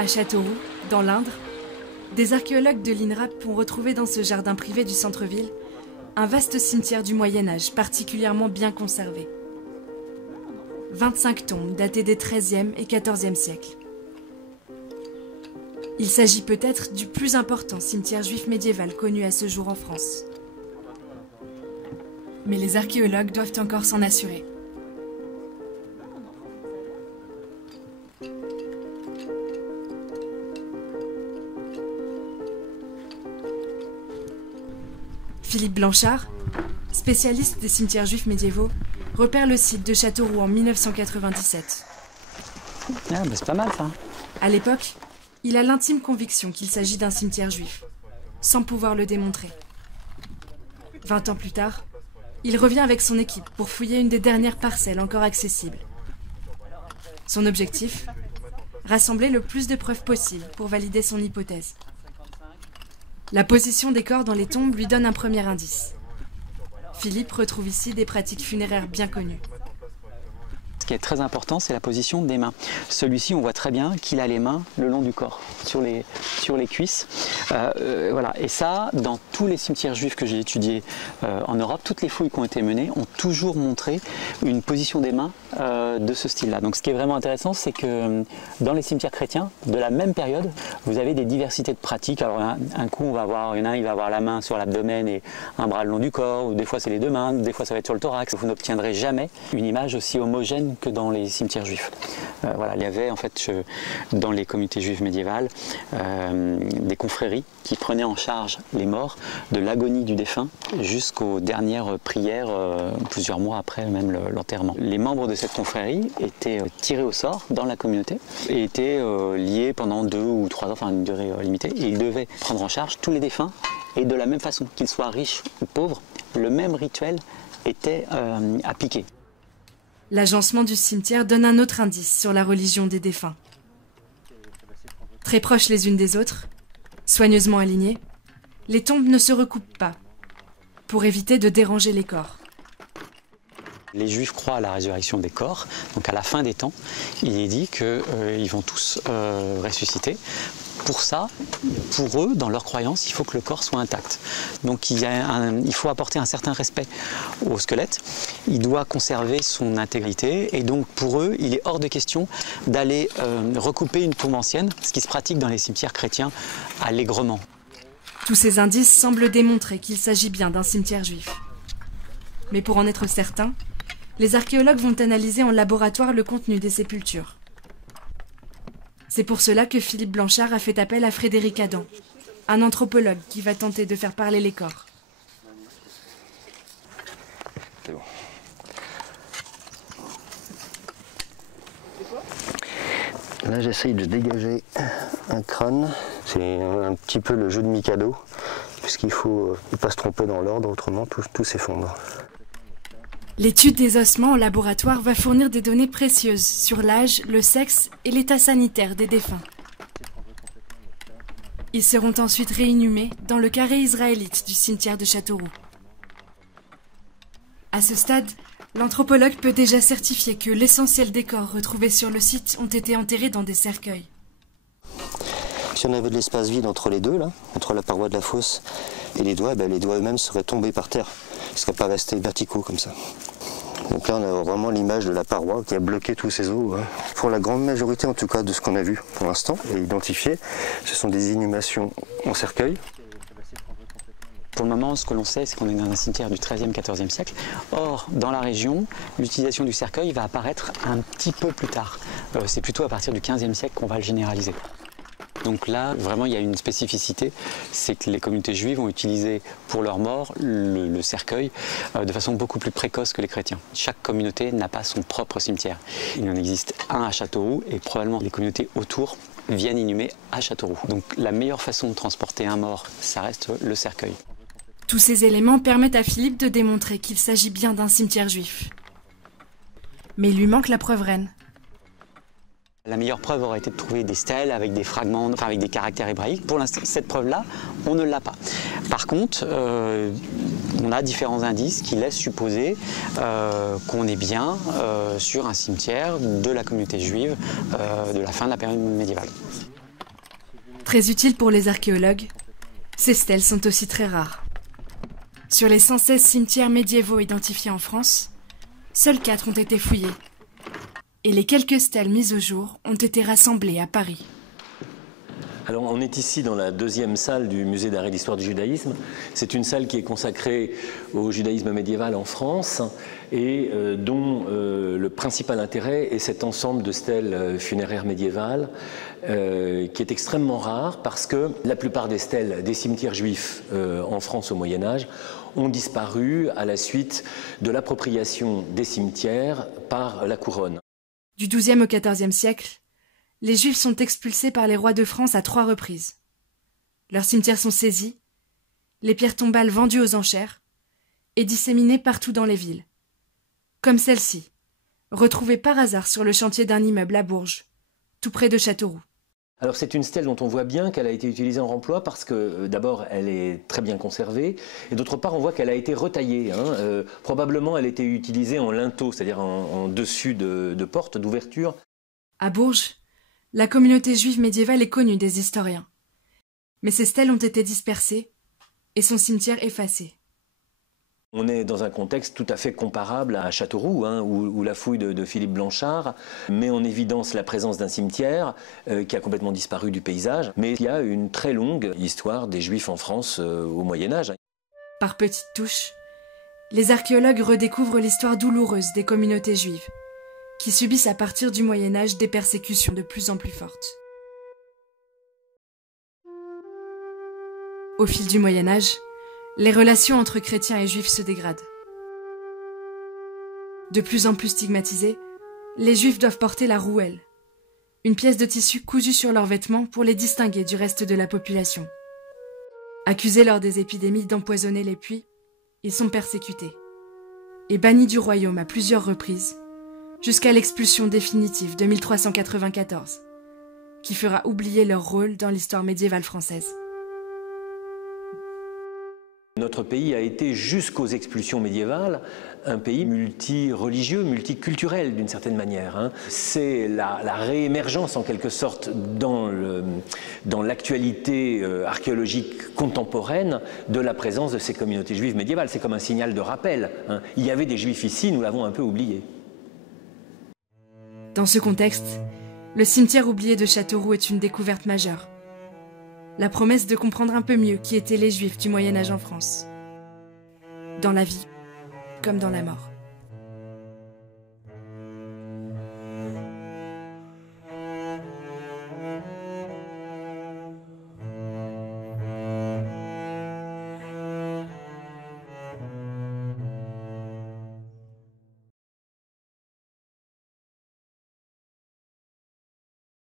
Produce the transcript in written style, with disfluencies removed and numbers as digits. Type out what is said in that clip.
À Châteauroux, dans l'Indre, des archéologues de l'INRAP ont retrouvé dans ce jardin privé du centre-ville un vaste cimetière du Moyen-Âge particulièrement bien conservé. 25 tombes datées des XIIIe et XIVe siècles. Il s'agit peut-être du plus important cimetière juif médiéval connu à ce jour en France. Mais les archéologues doivent encore s'en assurer. Philippe Blanchard, spécialiste des cimetières juifs médiévaux, repère le site de Châteauroux en 1997. Ah, c'est pas mal ça. À l'époque, il a l'intime conviction qu'il s'agit d'un cimetière juif, sans pouvoir le démontrer. 20 ans plus tard, il revient avec son équipe pour fouiller une des dernières parcelles encore accessibles. Son objectif ? Rassembler le plus de preuves possible pour valider son hypothèse. La position des corps dans les tombes lui donne un premier indice. Philippe retrouve ici des pratiques funéraires bien connues. Ce qui est très important, c'est la position des mains. Celui-ci, on voit très bien qu'il a les mains le long du corps, sur les cuisses. Voilà. Et ça, dans tous les cimetières juifs que j'ai étudiés en Europe, toutes les fouilles qui ont été menées ont toujours montré une position des mains de ce style-là. Donc ce qui est vraiment intéressant, c'est que dans les cimetières chrétiens, de la même période, vous avez des diversités de pratiques. Alors un coup, il y en a un, il va avoir la main sur l'abdomen et un bras le long du corps, ou des fois c'est les deux mains, des fois ça va être sur le thorax. Vous n'obtiendrez jamais une image aussi homogène que dans les cimetières juifs. Voilà, il y avait en fait dans les communautés juives médiévales des confréries qui prenaient en charge les morts de l'agonie du défunt jusqu'aux dernières prières, plusieurs mois après même l'enterrement. Les membres de cette confrérie étaient tirés au sort dans la communauté et étaient liés pendant 2 ou 3 ans, enfin une durée limitée, et ils devaient prendre en charge tous les défunts, et de la même façon, qu'ils soient riches ou pauvres, le même rituel était appliqué. L'agencement du cimetière donne un autre indice sur la religion des défunts. Très proches les unes des autres, soigneusement alignées, les tombes ne se recoupent pas, pour éviter de déranger les corps. Les Juifs croient à la résurrection des corps, donc à la fin des temps, il est dit qu'ils vont tous ressusciter. Pour ça, pour eux, dans leur croyance, il faut que le corps soit intact. Donc il faut apporter un certain respect au squelette. Il doit conserver son intégrité. Et donc pour eux, il est hors de question d'aller recouper une tombe ancienne, ce qui se pratique dans les cimetières chrétiens allègrement. Tous ces indices semblent démontrer qu'il s'agit bien d'un cimetière juif. Mais pour en être certain, les archéologues vont analyser en laboratoire le contenu des sépultures. C'est pour cela que Philippe Blanchard a fait appel à Frédéric Adam, un anthropologue qui va tenter de faire parler les corps. C'est bon. Là, j'essaye de dégager un crâne. C'est un petit peu le jeu de Mikado, puisqu'il ne faut pas se tromper dans l'ordre, autrement tout s'effondre. L'étude des ossements en laboratoire va fournir des données précieuses sur l'âge, le sexe et l'état sanitaire des défunts. Ils seront ensuite réinhumés dans le carré israélite du cimetière de Châteauroux. À ce stade, l'anthropologue peut déjà certifier que l'essentiel des corps retrouvés sur le site ont été enterrés dans des cercueils. Si on avait de l'espace vide entre les deux, là, entre la paroi de la fosse et les doigts eux-mêmes seraient tombés par terre. Ils ne seraient pas restés verticaux comme ça. Donc là, on a vraiment l'image de la paroi qui a bloqué tous ces os. Pour la grande majorité, en tout cas, de ce qu'on a vu pour l'instant et identifié, ce sont des inhumations en cercueil. Pour le moment, ce que l'on sait, c'est qu'on est dans un cimetière du XIIIe, XIVe siècle. Or, dans la région, l'utilisation du cercueil va apparaître un petit peu plus tard. C'est plutôt à partir du XVe siècle qu'on va le généraliser. Donc là, vraiment, il y a une spécificité, c'est que les communautés juives ont utilisé pour leurs morts le cercueil de façon beaucoup plus précoce que les chrétiens. Chaque communauté n'a pas son propre cimetière. Il en existe un à Châteauroux et probablement les communautés autour viennent inhumer à Châteauroux. Donc la meilleure façon de transporter un mort, ça reste le cercueil. Tous ces éléments permettent à Philippe de démontrer qu'il s'agit bien d'un cimetière juif. Mais il lui manque la preuve reine. La meilleure preuve aurait été de trouver des stèles avec des fragments, enfin avec des caractères hébraïques. Pour l'instant, cette preuve-là, on ne l'a pas. Par contre, on a différents indices qui laissent supposer qu'on est bien sur un cimetière de la communauté juive de la fin de la période médiévale. Très utiles pour les archéologues, ces stèles sont aussi très rares. Sur les 116 cimetières médiévaux identifiés en France, seuls 4 ont été fouillés. Et les quelques stèles mises au jour ont été rassemblées à Paris. Alors on est ici dans la deuxième salle du musée d'art et d'histoire du judaïsme. C'est une salle qui est consacrée au judaïsme médiéval en France et dont le principal intérêt est cet ensemble de stèles funéraires médiévales qui est extrêmement rare parce que la plupart des stèles des cimetières juifs en France au Moyen-Âge ont disparu à la suite de l'appropriation des cimetières par la couronne. Du XIIe au XIVe siècle, les Juifs sont expulsés par les rois de France à 3 reprises. Leurs cimetières sont saisis, les pierres tombales vendues aux enchères et disséminées partout dans les villes. Comme celle-ci, retrouvée par hasard sur le chantier d'un immeuble à Bourges, tout près de Châteauroux. Alors c'est une stèle dont on voit bien qu'elle a été utilisée en remploi parce que d'abord elle est très bien conservée et d'autre part on voit qu'elle a été retaillée. Probablement elle était utilisée en linteau, c'est-à-dire en dessus de portes, d'ouverture. À Bourges, la communauté juive médiévale est connue des historiens. Mais ces stèles ont été dispersées et son cimetière effacé. On est dans un contexte tout à fait comparable à Châteauroux, où la fouille de Philippe Blanchard met en évidence la présence d'un cimetière qui a complètement disparu du paysage. Mais il y a une très longue histoire des Juifs en France au Moyen-Âge. Par petites touches, les archéologues redécouvrent l'histoire douloureuse des communautés juives, qui subissent à partir du Moyen-Âge des persécutions de plus en plus fortes. Au fil du Moyen-Âge, les relations entre chrétiens et juifs se dégradent. De plus en plus stigmatisés, les juifs doivent porter la rouelle, une pièce de tissu cousue sur leurs vêtements pour les distinguer du reste de la population. Accusés lors des épidémies d'empoisonner les puits, ils sont persécutés et bannis du royaume à plusieurs reprises, jusqu'à l'expulsion définitive de 1394, qui fera oublier leur rôle dans l'histoire médiévale française. Notre pays a été, jusqu'aux expulsions médiévales, un pays multi-religieux, multiculturel d'une certaine manière. C'est la réémergence en quelque sorte dans l'actualité archéologique contemporaine de la présence de ces communautés juives médiévales. C'est comme un signal de rappel. Il y avait des juifs ici, nous l'avons un peu oublié. Dans ce contexte, le cimetière oublié de Châteauroux est une découverte majeure. La promesse de comprendre un peu mieux qui étaient les Juifs du Moyen-Âge en France. Dans la vie, comme dans la mort.